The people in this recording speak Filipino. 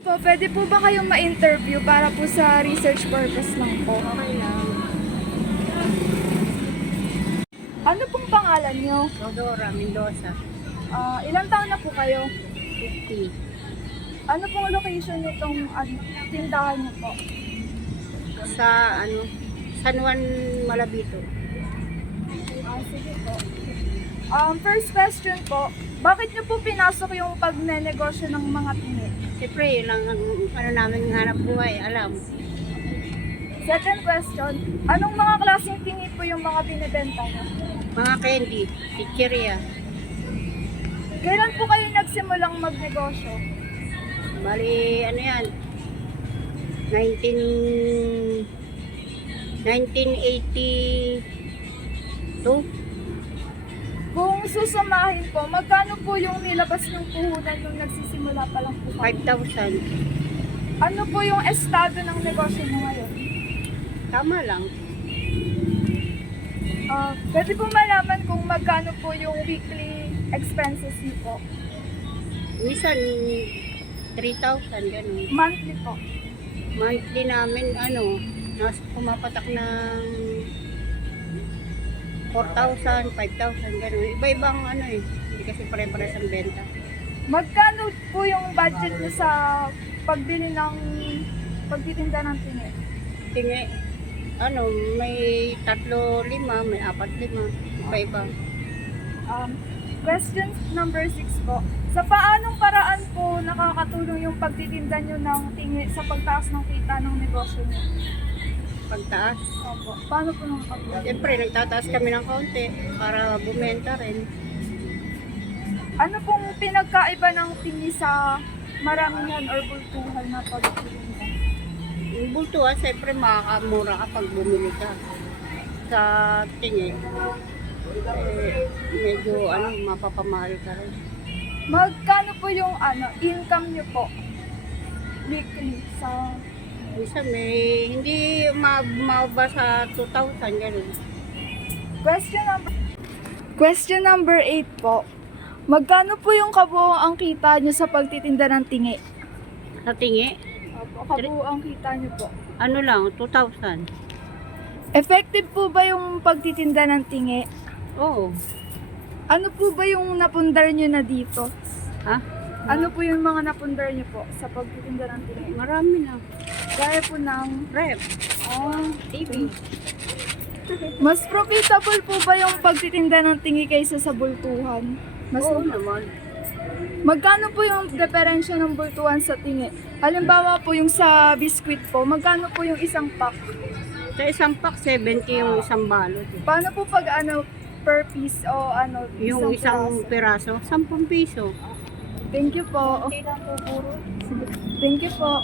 Po, pwede po ba kayong ma-interview para po sa research purpose lang po? Okay lang. Ano pong pangalan nyo? Rodora Mendoza, Ilang taon na po kayo? 50. Ano pong location nitong tindahan nyo po? Sa San Juan, Malabito. Sige po. First question po, bakit nyo po pinasok yung pagnenegosyo ng mga tingi? Siyempre, yun lang ang namin hanap buhay, alam. Second question, anong mga klaseng tingi po yung mga binibenta nyo? Mga candy, pizzeria. Kailan po kayo nagsimulang magnegosyo? Bali, ano yan? 1982. Kung susumahin po, magkano po yung nilabas ng puhunan nung nagsisimula pa lang po kayo? 5,000. Ano po yung estado ng negosyo mo ngayon? Tama lang. Pwede po malaman kung magkano po yung weekly expenses niyo po? Minsan, 3,000, gano'n. Monthly po. Monthly namin, pumapatak ng 4,000, 5,000, gano'n. Iba-ibang hindi kasi pare-pares ang benta. Magkano po yung budget niyo sa pagbili ng pagtitinda ng tingi? Tingi, may 3-5, may 4-5, iba-iba. Question number 6 po. Sa paanong paraan po nakakatulong yung pagtitinda niyo ng tingi sa pagtaas ng kita ng negosyo niyo? Pagtaas. Opo. Paano po nakakatulong? Siyempre, nagtataas kami ng kaunti para bumenta rin. Ano pong pinagkaiba ng tingi sa maramihan or bultuhan na pagtitinda? Yung bultuhan, siyempre makakamura ka pag bumili ka. Sa tingi, medyo mapapamahal ka rin. Magkano po yung income niyo po weekly sa Minsan hindi mababa sa 2,000, gano'n. Question number 8 po. Magkano po yung kabuuang kita niyo sa pagtitinda ng tingi? Sa tingi, Opo, kabuuang kita niyo po. lang, 2,000. Effective po ba yung pagtitinda ng tingi? Oo. Ano po ba yung napundar niyo na dito? Ha? Ano po yung mga napundar niyo po sa pagtitinda ng tingi? Marami na. Gaya po ng Rep, TV. mas profitable po ba yung pagtitinda ng tingi kaysa sa bultuhan? Oo naman. Magkano po yung diferensya ng bultuhan sa tingi? Halimbawa po yung sa biskwit po, magkano po yung isang pack? Sa isang pack, 70 yung isang balot. Paano po pag per piece o Yung isang piraso? piraso, 10 piso. Thank you po. Thank you po.